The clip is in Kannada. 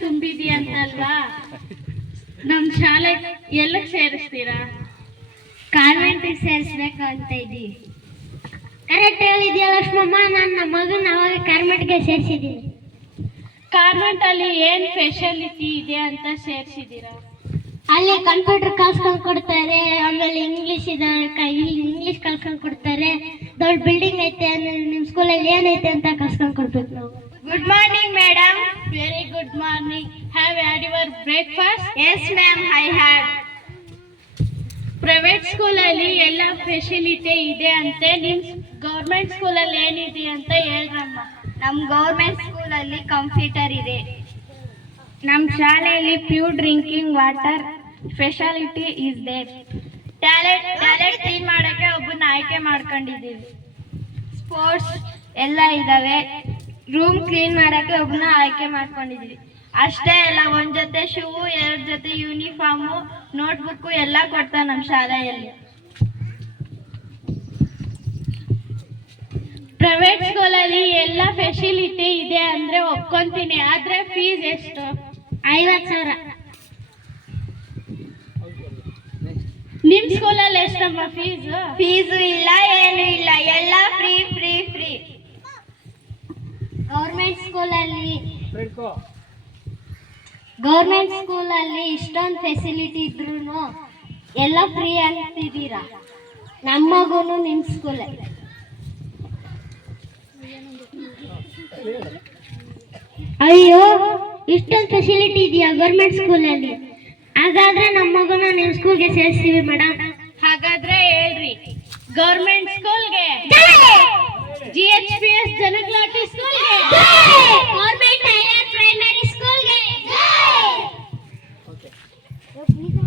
ತುಂಬಿದೆಯಂತಲ್ವಾ? ನಮ್ ಶಾಲೆ ಎಲ್ಲ ಸೇರಿಸ್ತೀರಾ? ಕಾನ್ವೆಂಟಿಗೆ ಸೇರಿಸ್ಬೇಕು ಅಂತ ಇದ್ದೀವಿ. ಕರೆಕ್ಟ್ ಹೇಳಿದ್ಯಾ ಲಕ್ಷ್ಮಮ್ಮ? ನಾನು ನಮ್ಮ ಮಗನ ಅವಾಗ ಕಾನ್ವೆಂಟ್ಗೆ ಸೇರಿಸಿದ್ದೀನಿ. ಕಾನ್ವೆಂಟ್ ಅಲ್ಲಿ ಏನ್ ಸ್ಪೆಷಾಲಿಟಿ ಇದೆ ಅಂತ ಸೇರಿಸಿದೀರಾ ಅಲ್ಲಿ ಕಂಪ್ಯೂಟರ್ ಕಲ್ಸ್ಕೊಂಡು ಕೊಡ್ತಾರೆ ಆಮೇಲೆ ಇಂಗ್ಲಿಷ್ ಇದೆ ಕ- ಇಲ್ಲಿ ಇಂಗ್ಲಿಷ್ ಕಲ್ಸ್ಕೊಂಡು ಕೊಡ್ತಾರೆ. ದೊಡ್ಡ ಬಿಲ್ಡಿಂಗ್ ಐತೆ ನಿಮ್ಮ ಸ್ಕೂಲಲ್ಲಿ ಏನೈತೆ ಅಂತ ಕಲ್ಸ್ಕೊಂಡು ಕೊಡ್ಬೇಕು ನಾವು. Good morning madam very good morning have had your breakfast yes ma'am I had. Private ಸ್ಕೂಲಲ್ಲಿ ಎಲ್ಲ ಫೆಸಿಲಿಟಿ ಇದೆ ಅಂತೆ. ನಿಮ್ ಗೌರ್ಮೆಂಟ್ ಸ್ಕೂಲಲ್ಲಿ ಏನಿದೆ ಅಂತ ಹೇಳ್ರಮ್ಮ. ನಮ್ಮ ಗೌರ್ಮೆಂಟ್ ಸ್ಕೂಲಲ್ಲಿ ಕಂಪ್ಯೂಟರ್ ಇದೆ. ನಮ್ಮ ಶಾಲೆಯಲ್ಲಿ pure drinking water facility is there talent talent clean ಮಾಡೋಕ್ಕೆ ಒಬ್ಬನ ಆಯ್ಕೆ ಮಾಡ್ಕೊಂಡಿದ್ದೀವಿ. ಸ್ಪೋರ್ಟ್ಸ್ ಎಲ್ಲ ಇದಾವೆ. ರೂಮ್ ಕ್ಲೀನ್ ಮಾಡಕ್ಕೆ ಒಬ್ಬನ ಆಯ್ಕೆ ಮಾಡ್ಕೊಂಡಿದ್ದೀವಿ ಅಷ್ಟೇ ಅಲ್ಲ, ಒಂದ್ ಜೊತೆ ಶೂ ಎರಡ್ ಜೊತೆ ಯೂನಿಫಾರ್ಮು ನೋಟ್ಬುಕ್ಕು ಎಲ್ಲ ಕೊಡ್ತಾರೆ ನಮ್ಮ ಶಾಲೆಯಲ್ಲಿ. ಪ್ರೈವೇಟ್ ಸ್ಕೂಲಲ್ಲಿ ಎಲ್ಲ ಫೆಸಿಲಿಟಿ ಇದೆ ಅಂದ್ರೆ ಒಪ್ಕೊಂತೀನಿ. ಆದ್ರೆ ಫೀಸ್ ಎಷ್ಟು? ಐವತ್ತು ಸಾವಿರ. ನಿಮ್ ಸ್ಕೂಲಲ್ಲಿ ಎಷ್ಟಮ್ಮ ಫೀಸ್ ಫೀಸು ಇಲ್ಲ, ಏನು ಇಲ್ಲ. ಎಲ್ಲ ಫ್ರೀ ಫ್ರೀ ಫ್ರೀ ಗೌರ್ಮೆಂಟ್ ಸ್ಕೂಲಲ್ಲಿ ಗೌರ್ಮೆಂಟ್ ಸ್ಕೂಲಲ್ಲಿ ಇಷ್ಟೊಂದು ಫೆಸಿಲಿಟಿ ಇದ್ರೂ ಎಲ್ಲ ಫ್ರೀ ಅಂತಿದ್ದೀರಾ ನಮ್ಮ ಮಗುನು ನಿಮ್ಮ ಸ್ಕೂಲಲ್ಲಿ ಅಯ್ಯೋ ಇಷ್ಟೊಂದು ಫೆಸಿಲಿಟಿ ಇದೆಯಾ ಗೌರ್ಮೆಂಟ್ ಸ್ಕೂಲಲ್ಲಿ ಹಾಗಾದ್ರೆ ನಮ್ಮ ಮಗನ ನಿಮ್ಮ ಸ್ಕೂಲ್ಗೆ ಸೇರಿಸ್ತೀವಿ ಮೇಡಮ್ ಹಾಗಾದ್ರೆ ಹೇಳ್ರಿ ಗೌರ್ಮೆಂಟ್ ಸ್ಕೂಲ್ಗೆ ಜಿ ಎಚ್ ಪಿ ಎಸ್ ಜನಗ್ಲಾಟಿ ಸ್ಕೂಲ್ಗೆ